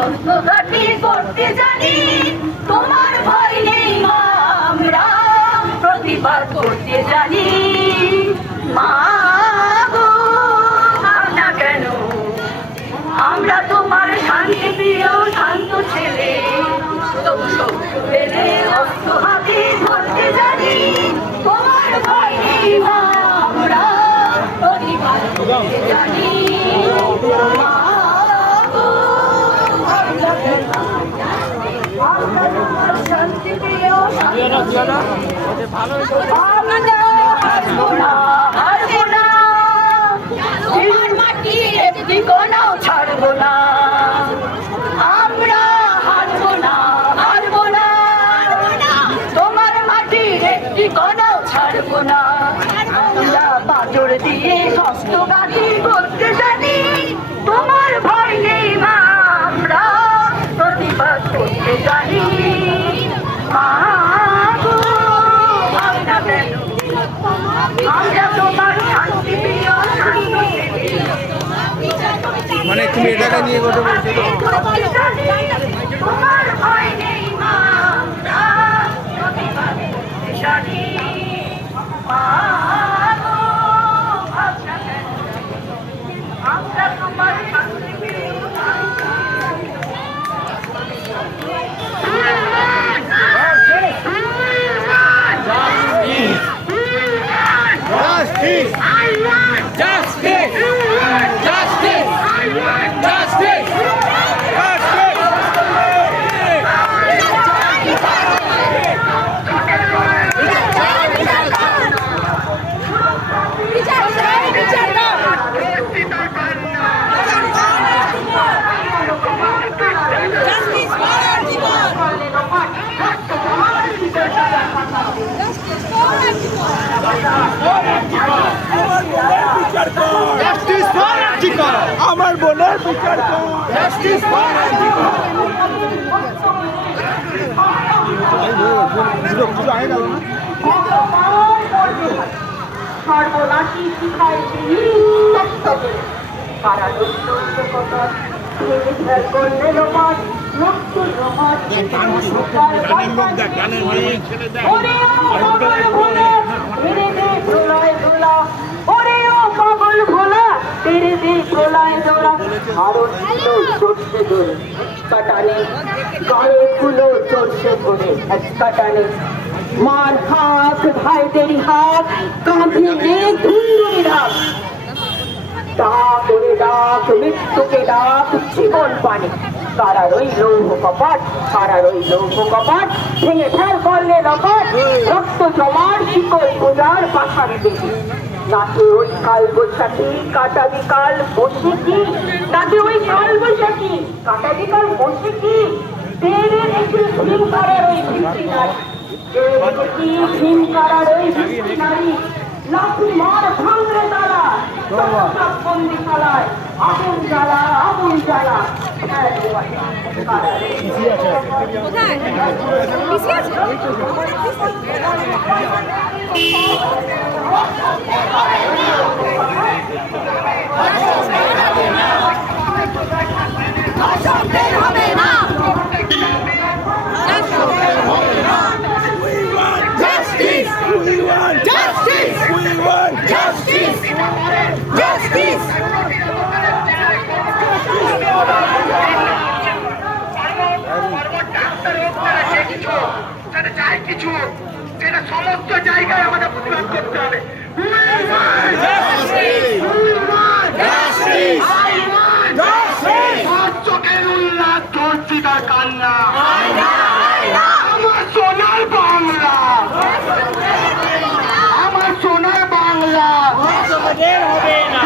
সত্যঘাতী করতে জানি, তোমার ভয় নেই মা, আমরা প্রতিবাদ করতে জানি। মা গো, ভাবনা কেন, আমরা তোমার শান্তি প্রিয় শান্ত ছেলে, তবু শত্রু পেলে অস্ত্র হাতে ধরতে জানি। তোমার ভয় নেই মা, আমরা প্রতিবাদ করতে জানি। মা গো, ভাবনা কেন, আমরা তোমার শান্তি প্রিয় শান্ত ছেলে, আমরা হারবো না, হারবো না, তোমার মাটির একটি কোনাও ছাড়বো না। আমরা হারবো না, হারবো না, তোমার মাটির একটি কোনাও ছাড়বো না। আমরা পাথর দিয়ে সত্যঘাতী করতে জানি, তোমার ভয় নেই মা, আমরা প্রতিবাদ করতে জানি। মা গো, ভাবনা কেন, আমরা তোমার শান্তি প্রিয় শান্ত ছেলে, মানে তুমি এটাকে নিয়ে কথা বলছো তো? তোমার ভয় নেই মা, আমরা প্রতিবাদ করতে জানি। মা গো, ভাবনা কেন, আমরা তোমার শান্তি প্রিয় শান্ত Justice! Justice! Justice! Justice! আমার বোনের বিচার কর, জাস্টিস ফর আর্জিকর। সর্বনাশী শিখায় তিনি তত্ত্বে, কারা দুষ্ট কথা করলে লোপাট, লক্ষ লোপাট মার হাত ভাইদের হাত কাঁধে নিয়ে ধুয়ে ডাক, ডাক ওরে ডাক, মৃত্যুকে ডাক, জীবন পানে। কারা রইল কপাট, কারা রইল কপাট, ভেঙে ফেল করলে লপাট, রক্ত জমার শিকল পূজার পাখার বেশি। নাকি ওই কাল বৈশাখী কাটা বিকাল বসে কি, নাকি ওই কাল বৈশাখী কাটা বিকাল বসে কি, তেরে রেখে ভীম করার ওই বৃষ্টি নারী, ভীম করার ওই বৃষ্টি নারী, লাঠি মার ভাঙলে তারা বন্দি খালায়, আগুন জ্বালা আগুন জ্বালা। হবে না, Justice! We want justice! We want justice! Justice! কিছু সেটা সমস্ত জায়গায় আমাদের প্রতিবাদ করতে হবে। চোখের উল্লাস ধর্ষিতার কান্না, আমার সোনার বাংলা, আমার সোনার বাংলা হবে না।